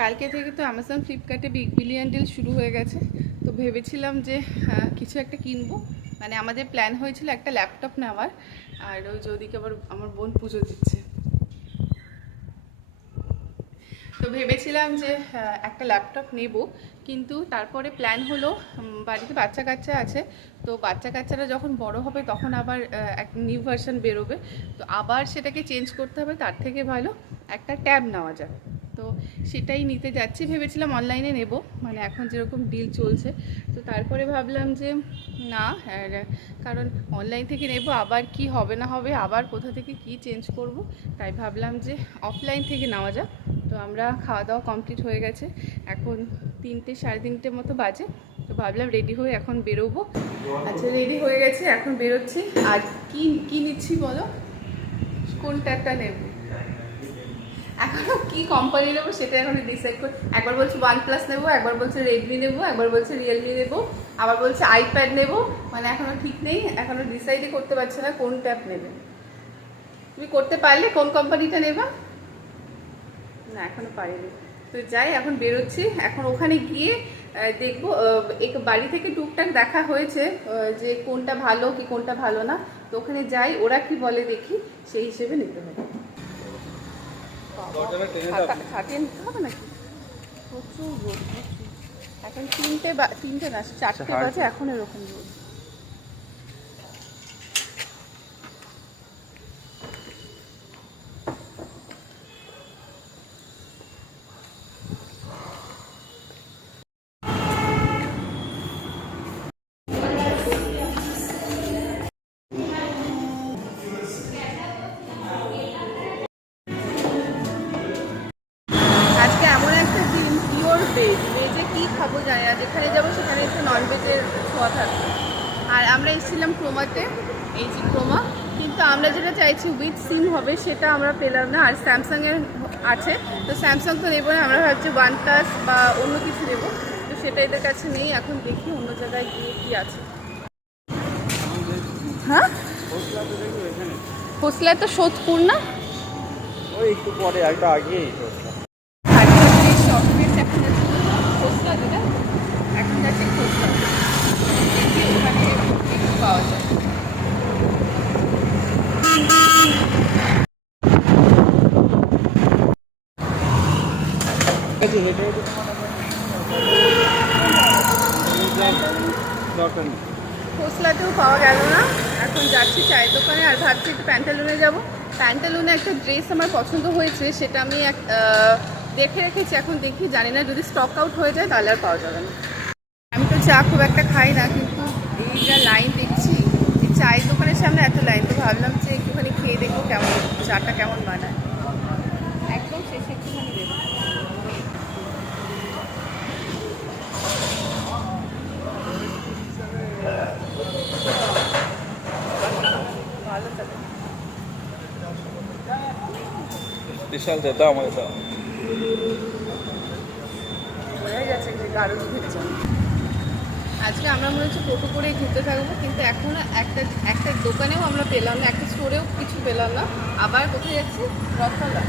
কালকে থেকে তো অ্যামাজন ফ্লিপকার্টে বিগ বিলিয়ন ডিল শুরু হয়ে গেছে। তো ভেবেছিলাম যে কিছু একটা কিনবো, মানে আমাদের প্ল্যান হয়েছিল একটা ল্যাপটপ নেওয়ার। আর ওই যে ওদিকে আবার আমার বোন পুজো দিচ্ছে, তো ভেবেছিলাম যে একটা ল্যাপটপ নেব। কিন্তু তারপরে প্ল্যান হলো বাড়িতে বাচ্চা কাচ্চা আছে, তো বাচ্চা কাচ্চারা যখন বড় হবে তখন আবার একটা নিউ ভার্সন বেরোবে, তো আবার সেটাকে চেঞ্জ করতে হবে। তার থেকে ভালো একটা ট্যাব নেওয়া যায়। তো সেটাই নিতে যাচ্ছি, ভেবেছিলাম অনলাইনে নেব, মানে এখন যেরকম ডিল চলছে। তো তারপরে ভাবলাম যে না, কারণ অনলাইন থেকে নেব আবার কি হবে না হবে, আবার কোথা থেকে কি চেঞ্জ করব, তাই ভাবলাম যে অফলাইন থেকে নেওয়া যাক। তো আমরা খাওয়া দাওয়া কমপ্লিট হয়ে গেছে, এখন 3টে সাড়ে 3টে মতো বাজে। তো ভাবলাম রেডি হয়ে এখন বেরোবো। আচ্ছা, রেডি হয়ে গেছে, এখন বেরোচ্ছি। আর কি কি নিচ্ছি বলো, কোনটা একটা নেব, এখনো কি কোম্পানি নেবো সেটা এখনো ডিসাইড করি। একবার বলছি OnePlus নেবো, একবার বলছে রেডমি নেবো, একবার বলছে রিয়েলমি নেবো, আবার বলছে আইপ্যাড নেবো। মানে এখনো ঠিক নেই, এখনো ডিসাইডই করতে পারছে না কোন ট্যাব নেবে। তুমি করতে পারলে কোন কোম্পানিটা নেবা? না, এখনো পারিনি। তো যাই, এখন বেরোচ্ছি। এখন ওখানে গিয়ে দেখবো, বাড়ি থেকে টুকটাক দেখা হয়েছে যে কোনটা ভালো কি কোনটা ভালো না। তো ওখানে যাই, ওরা কি বলে দেখি, সেই হিসেবে নিতে হবে। খাটিয়ে নিতে হবে নাকি? প্রচুর রোদ, এখন 3টে না 4টে বাজে, এখন এরকম রোদ। আজকে এমন একটা দিন, পিওর ভেজ, ভেজে কী খাবো জানি না, যেখানে যাবো সেখানে একটু ননভেজের ছোঁয়া থাকবে। আর আমরা এসেছিলাম ক্রোমাতে, এই যে ক্রোমা, কিন্তু আমরা যেটা চাইছি উইথ সিম হবে সেটা আমরা পেলাম না। আর স্যামসাংয়ের আছে, তো স্যামসাং তো নেবো না, আমরা ভাবছি OnePlus বা অন্য কিছু নেবো, তো সেটা এদের কাছে নেই। এখন দেখি অন্য জায়গায় গিয়ে কী আছে। হ্যাঁ, হোসলায় তো সোদপুর না, ওই একটু পরে একটা আগে এখন যাচ্ছে খোসলা, দেখি ওখানে একটু পাওয়া যায়। খোসলাতেও পাওয়া গেল না, এখন যাচ্ছি চায়ের দোকানে। আর ভাবছি একটু প্যান্টালুনে যাব। প্যান্টালুনে একটা ড্রেস আমার পছন্দ হয়েছে, সেটা আমি দেখে রেখেছি, এখন দেখি, জানি না যদি স্টক আউট হয়ে যায় তাহলে আর পাওয়া যাবে না। আমি তো চা খুব একটা খাই না, কিন্তু এই যা লাইন দেখছি, এই চায়ের দোকানের সামনে এত লাইন, তো ভাবলাম যে একটুখানি খেয়ে দেখবো কেমন চাটা কেমন বানায়। একদম শেষে একটুখানি দেবো। ভালো থাকে, স্পেশাল যেটা আমাদের বোঝাই যাচ্ছে যে গাঢ় ঘুরছে। আজকে আমরা মনে হচ্ছে টোটো করেই ঘুরতে থাকবো, কিন্তু এখন একটা দোকানেও আমরা পেলাম না, একটা স্টোরেও কিছু পেলাম না। আবার কোথায় যাচ্ছি? রথতলা।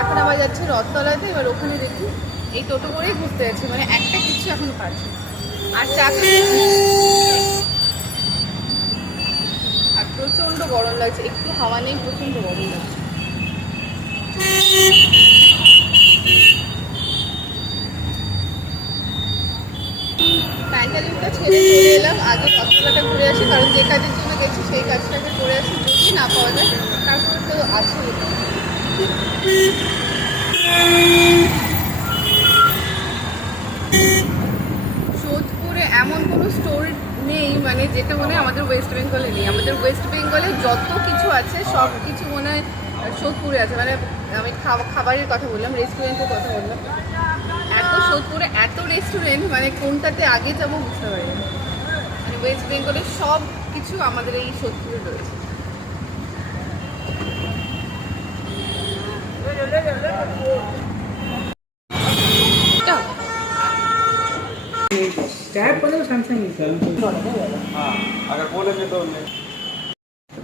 এখন আবার যাচ্ছে রথতলাতে, এবার ওখানে দেখি। এই টোটো করেই ঘুরতে যাচ্ছি, মানে একটা কিছু এখন পাচ্ছি। আর আর প্রচণ্ড গরম লাগছে, একটু হাওয়া নেই, প্রচণ্ড গরম লাগছে। প্যান্টালুনটা ছেড়ে চলে এলাম, আগে রথতলাটা ঘুরে আসি, কারণ যে কাজের জন্য গেছি সেই কাজটাকে করে আসি, যদি না পাওয়া যায় তারপরে তো আছে। সোদপুরে এমন কোনো স্টোর নেই, মানে যেটা মনে হয় আমাদের ওয়েস্ট বেঙ্গলে নেই। আমাদের ওয়েস্ট বেঙ্গলে যত কিছু আছে সব কিছু মনে হয় সোদপুরে আছে। মানে আমি খাবারের কথা বললাম, রেস্টুরেন্টের কথা বললাম, এত সোদপুরে এত রেস্টুরেন্ট, মানে কোনটাতে আগে যাবো বুঝতে পারি না। মানে ওয়েস্ট বেঙ্গলের সব কিছু আমাদের এই সোদপুরে রয়েছে।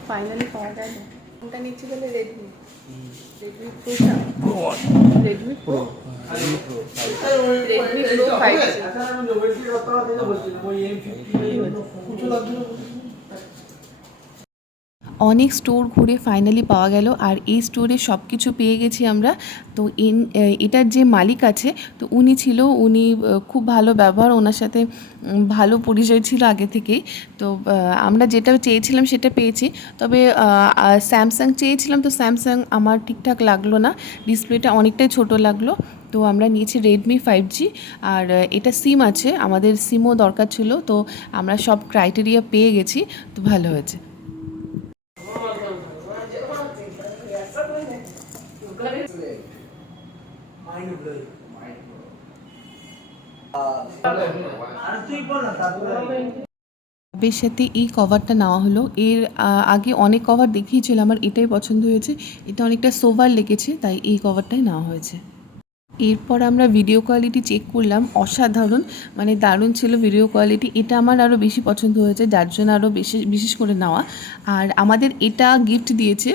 ফাইনালি পাওয়া যায় না, কোনটা নিচ্ছি বলে রেডমি। Redmi Pro 5G। অনেক স্টোর ঘুরে ফাইনালি পাওয়া গেল, আর এই স্টোরে সব কিছু পেয়ে গেছি আমরা। তো এটার যে মালিক আছে, তো উনি খুব ভালো ব্যবহার, ওনার সাথে ভালো পরিচয় ছিল আগে থেকেই। তো আমরা যেটা চেয়েছিলাম সেটা পেয়েছি। তবে স্যামসাং চেয়েছিলাম, তো স্যামসাং আমার ঠিকঠাক লাগলো না, ডিসপ্লেটা অনেকটাই ছোট লাগলো। তো আমরা নিয়েছি রেডমি 5G। আর এটা সিম আছে, আমাদের সিমও দরকার ছিল, তো আমরা সব ক্রাইটেরিয়া পেয়ে গেছি, তো ভালো হয়েছে। এর সাথে এই কভারটা নেওয়া হলো। এর আগে অনেক কভার দেখিয়েছিল, আমার এটাই পছন্দ হয়েছে। এটা অনেকটা সোভার লেগেছে, তাই এই কভারটাই নেওয়া হয়েছে। এরপর আমরা ভিডিও কোয়ালিটি চেক করলাম, অসাধারণ, মানে দারুণ ছিল ভিডিও কোয়ালিটি। এটা আমার আরও বেশি পছন্দ হয়েছে, যার জন্য আরও বিশেষ করে নেওয়া। আর আমাদের এটা গিফট দিয়েছে,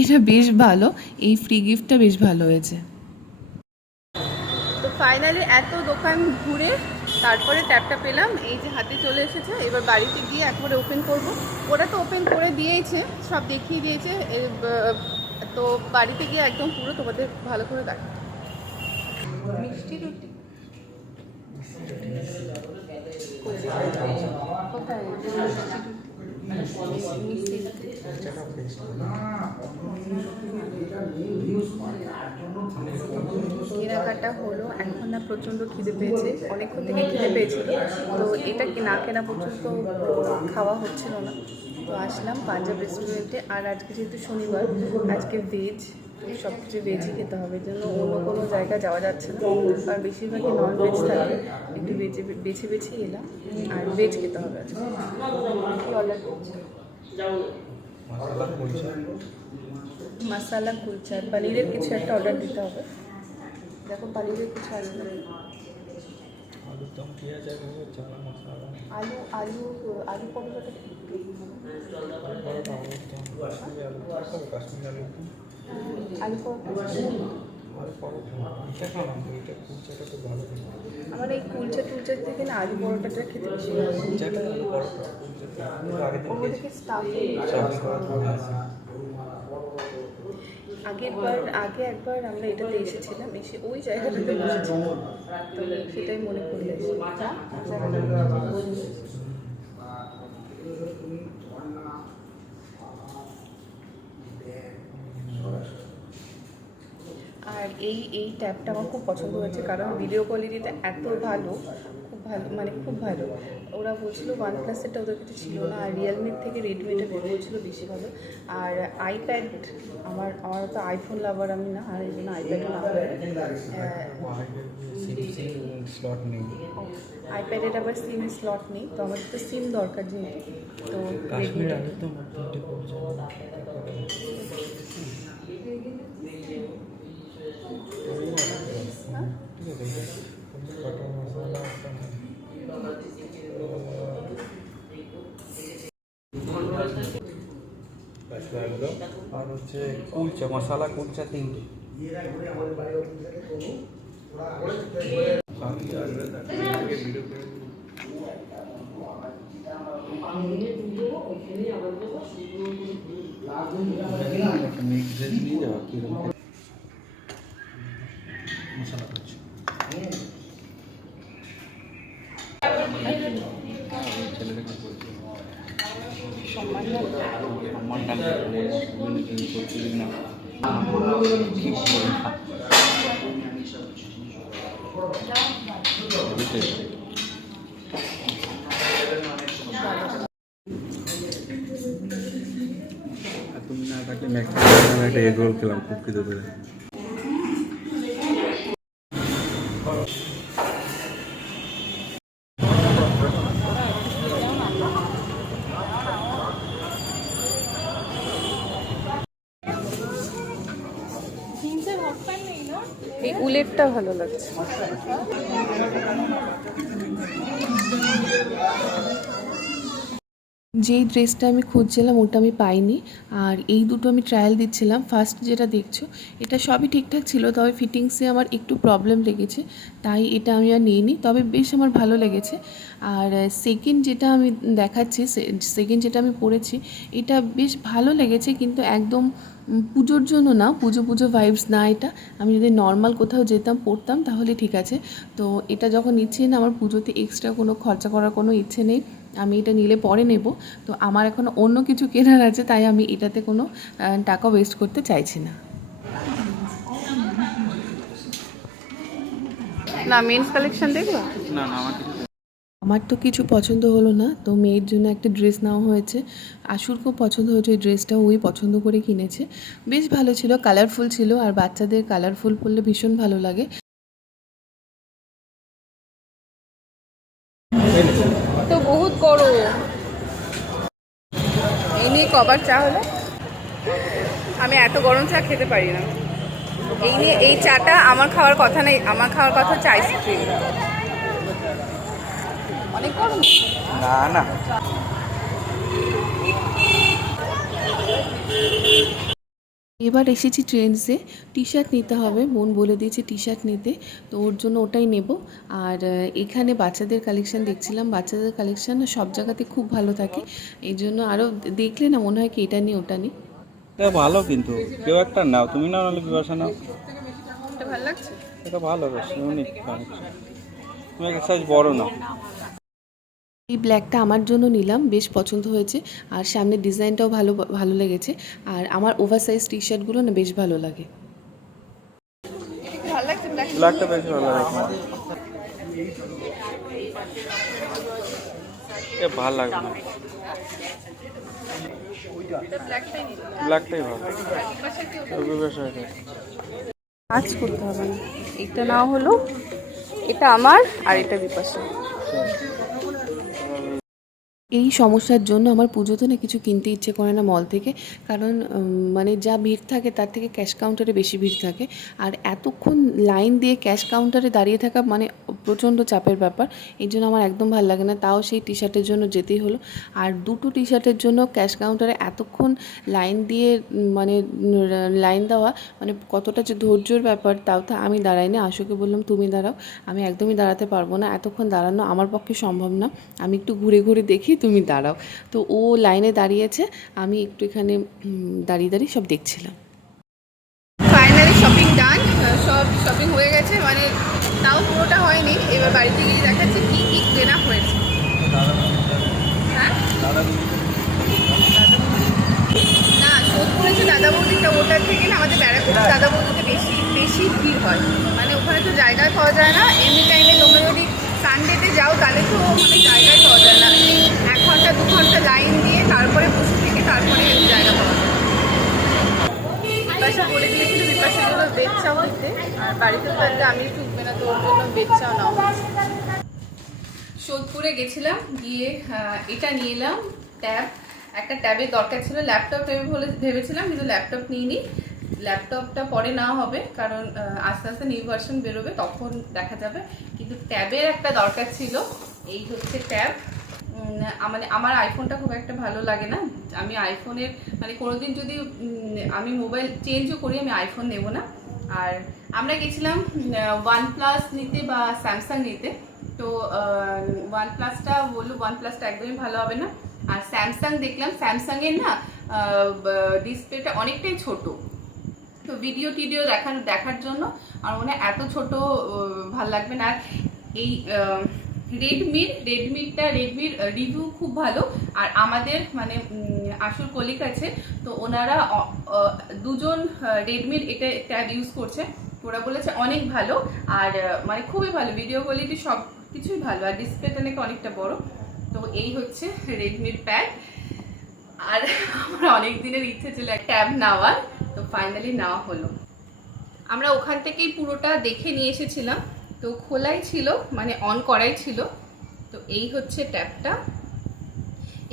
এটা বেশ ভালো, এই ফ্রি গিফটটা বেশ ভালো হয়েছে। তো ফাইনালি এত দোকান ঘুরে তারপরে ট্যাবটা পেলাম, এই যে হাতে চলে এসেছে। এবার বাড়িতে গিয়ে একবারে ওপেন করব। ওরা তো ওপেন করে দিয়েছে, সব দেখিয়ে দিয়েছে। তো বাড়িতে গিয়ে একদম পুরো তোমাদের ভালো করে দেখ। মিষ্টি রুটি কোথায়? মিষ্টি কেনাকাটা হলো। এখন না প্রচণ্ড খিদে পেয়েছে, অনেকক্ষণ থেকে খিদে পেয়েছিল, তো এটা না কেনা পর্যন্ত খাওয়া হচ্ছিল না। তো আসলাম পাঞ্জাব রেস্টুরেন্টে। আর আজকে যেহেতু শনিবার, আজকে ভেজ, সব কিছু ভেজই খেতে হবে, জন্য অন্য কোনো জায়গা যাওয়া যাচ্ছে না। আর বেশিরভাগই নন ভেজ থাকে, একটু বেছে বেছেই এলাম। আর ভেজ খেতে হবে আজকে। কী অর্ডার করছি? মশালা কুলচা, পনিরের কিছু একটা অর্ডার দিতে হবে। দেখো পনিরের কিছু আছে না? আলু আলু আলু পরোটা, আলু আমার এই কুলচা টুলচার থেকে না আলু পরোটাটা খেতে বেশি আগে একবার আমরা এটাতে এসেছিলাম, এসে ওই জায়গাটাতে বসেছিলাম, তো সেটাই মনে পড়লে। আর এই ট্যাবটা আমার খুব পছন্দ হয়েছে, কারণ ভিডিও কোয়ালিটিটা এত ভালো, খুব ভালো, মানে খুব ভালো। ওরা বলছিল OnePlus-এরটা ওদের কাছে ছিল না, আর রিয়েলমির থেকে রেডমিটা বের হচ্ছিলো বেশি ভালো। আর আইপ্যাড, আমার তো আইফোন লাভার আমি না, আর এই জন্য আইপ্যাডও না হয়। আইপ্যাডের আবার সিমের স্লট নেই, তো আমাদের তো সিম দরকার যেহেতু, তো রেডমিটা। আর হচ্ছে কুলচা, মশালা কুলচা 3টে। মশালা কুলচা তুমি না থাকলে ম্যাক্সিমাম একটা এগ রোল খেলাম, খুব খিদে পেরে। এই উলেটটা ভালো লাগছে। যেই ড্রেসটা আমি খুঁজছিলাম ওটা আমি পাইনি, আর এই দুটো আমি ট্রায়াল দিচ্ছিলাম। ফার্স্ট যেটা দেখছো এটা সবই ঠিকঠাক ছিল, তবে ফিটিংসে আমার একটু প্রবলেম লেগেছে, তাই এটা আমি আর নিইনি। তবে বেশ আমার ভালো লেগেছে। আর সেকেন্ড যেটা আমি দেখাচ্ছি, সেকেন্ড যেটা আমি পরেছি এটা বেশ ভালো লেগেছে, কিন্তু একদম পুজোর জন্য না, পুজো পুজো ভাইবস না এটা। আমি যদি নর্মাল কোথাও যেতাম পরতাম তাহলে ঠিক আছে। তো এটা যখন নিচ্ছি না, আমার পুজোতে এক্সট্রা কোনো খরচা করার কোনো ইচ্ছে নেই, আমি এটা নিলে পরে নেব। তো আমার এখন অন্য কিছু কেনার আছে, তাই আমি এটাতে কোনো টাকা ওয়েস্ট করতে চাইছি না। না মেন্স কালেকশন দেখবো। না না আমার কিছু আমার তো কিছু পছন্দ হলো না, তো মেয়ের জন্য একটা ড্রেস নেওয়া হয়েছে। আশুর খুব পছন্দ হয়েছে ওই ড্রেসটা, ওই পছন্দ করে কিনেছে। বেশ ভালো ছিল, কালারফুল ছিল, আর বাচ্চাদের কালারফুল পরলে ভীষণ ভালো লাগে। তো বহুত করো এই নিয়ে কবার চা হলো। আমি এত গরম চা খেতে পারি না। এই নিয়ে এই চাটা আমার খাওয়ার কথা নেই, আমার খাওয়ার কথা হচ্ছে আইসক্রিম। অনেক গরম। না না এবার এসেছি ট্রেন্ডসে, টি শার্ট নিতে হবে, বোন বলে দিয়েছে টি শার্ট নিতে, তো ওর জন্য ওটাই নেব। আর এখানে বাচ্চাদের কালেকশান দেখছিলাম, বাচ্চাদের কালেকশান সব জায়গাতে খুব ভালো থাকে, এই জন্য আরও দেখলে না মনে হয় কি এটা নিই ওটা নিই। এটা ভালো, কিন্তু কেউ একটা নাও, তুমি নাও নাহলে বিপাশা নাও। এটা ভালো লাগছে। এটা ভালো, বেশ ইউনিক কালেকশন। তুমি একটা সাইজ বড় নাও। এই ব্ল্যাকটা আমার জন্য নিলাম, বেশ পছন্দ হয়েছে, আর সামনের ডিজাইনটাও ভালো ভালো লেগেছে। আর আমার ওভার সাইজ টি শার্টগুলো না বেশ ভালো লাগে। ভালো লাগছে ব্ল্যাকটা বেশ ভালো লাগে। এ ভালো লাগবে না, ব্ল্যাকটাই ভালো। বিপাশা এটা কাজ করতে হবে না। এটা নাও হলো, এটা আমার আর এটা বিপাশা। এই সমস্যার জন্য আমার পুজোতে না কিছু কিনতে ইচ্ছে করে না মল থেকে, কারণ মানে যা ভিড় থাকে তার থেকে ক্যাশ কাউন্টারে বেশি ভিড় থাকে। আর এতক্ষণ লাইন দিয়ে ক্যাশ কাউন্টারে দাঁড়িয়ে থাকা মানে প্রচণ্ড চাপের ব্যাপার, এই জন্য আমার একদম ভালো লাগে না। তাও সেই টি শার্টের জন্য যেতেই হলো। আর দুটো টি শার্টের জন্য ক্যাশ কাউন্টারে এতক্ষণ লাইন দিয়ে মানে লাইন দেওয়া মানে কতটা যে ধৈর্যের ব্যাপার, তাও তো আমি দাঁড়াইনি। আশুকে বললাম তুমি দাঁড়াও, আমি একদমই দাঁড়াতে পারবো না, এতক্ষণ দাঁড়ানো আমার পক্ষে সম্ভব না, আমি একটু ঘুরে ঘুরে দেখি, তুমি দাঁড়াও। তো ও লাইনে দাঁড়িয়েছে, আমি একটু এখানে দাঁড়িয়ে দাঁড়িয়ে সব দেখছিলাম। ফাইনালি শপিং ডান, সব শপিং হয়ে গেছে, মানে তাও পুরোটা হয়নি। এবার বাড়িতে গিয়ে দেখাচ্ছি কি কি কেনা হয়েছে। হ্যাঁ না, সোদপুরে যে দাদা বৌদিটা, ওটার থেকে না আমাদের ব্যারাকপুর দাদা বৌদিতে বেশি বেশি ভিড় হয়। মানে ওখানে তো জায়গায় পাওয়া যায় না, এমনি টাইমে তোমরা যদি সানডেতে যাও তাহলে তো মানে জায়গায় পাওয়া যায় না। 1 ঘন্টা 2 ঘন্টা লাইন দিয়ে তারপরে বসে থেকে তারপরে জায়গা পাওয়া যায়। বিপাশা বলে দিয়েছিল বিপাশার জন্য বেড চাও দিতে, আর বাড়িতে তো একটা আমি ঢুকবে না, তো ওর জন্য বেড চাও নাও। সোদপুরে গেছিলাম, গিয়ে এটা নিয়ে এলাম ট্যাব। একটা ট্যাবের দরকার ছিল, ল্যাপটপ নেবে বলে ভেবেছিলাম, কিন্তু ল্যাপটপ নিইনি। ল্যাপটপটা পরে নেওয়া হবে, কারণ আস্তে আস্তে নিউ ভার্সন বেরোবে, তখন দেখা যাবে। কিন্তু ট্যাবের একটা দরকার ছিল, এই হচ্ছে ট্যাব। মানে আমার আইফোনটা খুব একটা ভালো লাগে না, আমি আইফোনের মানে কোনোদিন যদি আমি মোবাইল চেঞ্জও করি, আমি আইফোন নেব না। আর আমরা গেছিলাম OnePlus নিতে বা স্যামসাং নিতে, তো OnePlusটা বললো OnePlusটা একদমই ভালো হবে না। আর স্যামসাং দেখলাম, স্যামসাংয়ের না ডিসপ্লেটা অনেকটাই ছোট, তো ভিডিও টিডিও দেখার জন্য আমার মনে হয় এত ছোট ভাল লাগবে না। আর এই রেডমির রিভিউ খুব ভালো। আর আমাদের মানে আশুর কলিগ আছে, তো ওনারা দুজন রেডমির এটা ট্যাব ইউজ করছে, ওরা বলেছে অনেক ভালো, আর মানে খুবই ভালো, ভিডিও কোয়ালিটি সব কিছুই ভালো, আর ডিসপ্লেটা নাকি অনেকটা বড়। তো এই হচ্ছে রেডমির প্যাড। আর আমার অনেক দিনের ইচ্ছে ছিল একটা ট্যাব নেওয়ার, তো ফাইনালি নেওয়া হলো। আমরা ওখান থেকেই পুরোটা দেখে নিয়ে এসেছিলাম, তো খোলাই ছিল মানে অন করাই ছিল। তো এই হচ্ছে ট্যাবটা,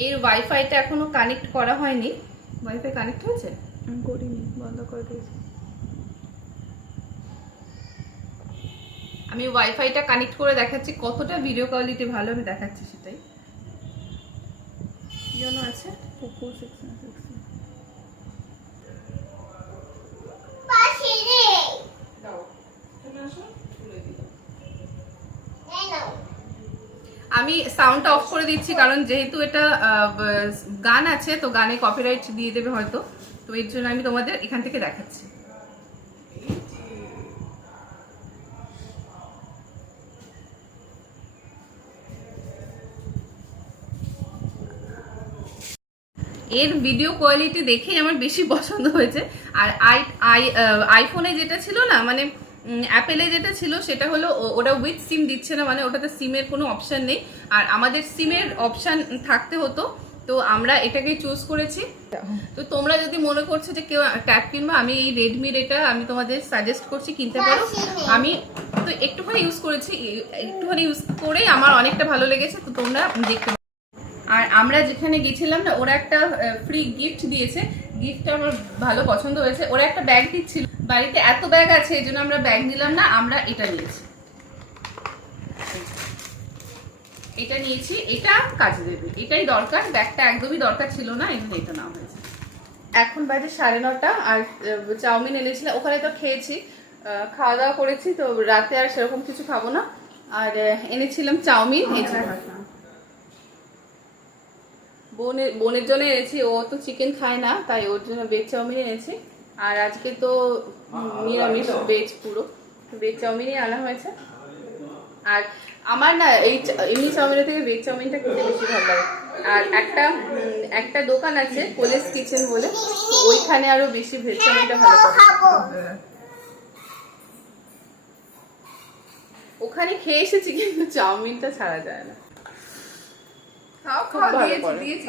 এর ওয়াইফাইটা এখনো কানেক্ট করা হয়নি। ওয়াইফাই কানেক্ট হয়েছে? আমি করিনি, বন্ধ করে দিয়েছি। আমি ওয়াইফাইটা কানেক্ট করে দেখাচ্ছি, কতটা ভিডিও কোয়ালিটি ভালো আমি দেখাচ্ছি সেটাই। জন্য আছে আমি সাউন্ডটা অফ করে দিচ্ছি কারণ যেহেতু এটা গান আছে তো গানে কপিরাইট দিয়ে দেবে হয়তো, তো এর জন্য আমি তোমাদের এখান থেকে দেখাচ্ছি। এর ভিডিও কোয়ালিটি দেখেই আমার বেশি পছন্দ হয়েছে। আর আইফোনে যেটা ছিল না, মানে অ্যাপেলে যেটা ছিল সেটা হলো ওটা উইথ সিম দিচ্ছে না, মানে ওটাতে সিমের কোনো অপশান নেই। আর আমাদের সিমের অপশান থাকতে হতো, তো আমরা এটাকেই চুজ করেছি। তো তোমরা যদি মনে করছো যে কেউ ট্যাব কিনবা, আমি এই রেডমির এটা আমি তোমাদের সাজেস্ট করছি, কিনতে পারো। আমি তো একটুখানি ইউজ করেছি, একটুখানি ইউজ করেই আমার অনেকটা ভালো লেগেছে, তো তোমরা দেখতে পারো। আর আমরা যেখানে গেছিলাম না, ওরা একটা ফ্রি গিফট দিয়েছে, গিফটটা আমার ভালো পছন্দ হয়েছে। ওরা একটা ব্যাগ দিচ্ছিল, বাড়িতে এত ব্যাগ আছে এই জন্য আমরা ব্যাগ নিলাম না, আমরা এটা নিয়েছি, এটা নিয়েছি, এটা কাজে দেবে, এটাই দরকার, ব্যাগটা একদমই দরকার ছিল না, এই জন্য এটা নেওয়া হয়েছে। এখন বাজে 9:30 আর চাউমিন এনেছিলাম, ওখানে তো খেয়েছি, খাওয়া দাওয়া করেছি, তো রাতে আর সেরকম কিছু খাবো না। আর এনেছিলাম চাউমিন, বোনের জন্য এনেছি, ও তো চিকেন খায় না, তাই ওর জন্য ভেজ চাউমিন এনেছি। আর আজকে তো নিরামিষ, ভেজ, পুরো ভেজ চাউমিনই আনা হয়েছে। আর আমার না এই এমনি চাউমিনের থেকে ভেজ চাউমিনটা খেতে বেশি ভালো লাগে। আর একটা দোকান আছে পোলেস কিচেন বলে, ওইখানে আরো বেশি ভেজ চাউমিনটা ভালো করে। ওখানে খেয়ে এসেছি কিন্তু চাউমিনটা ছাড়া যায় না। খাও খাও, দিয়েছি।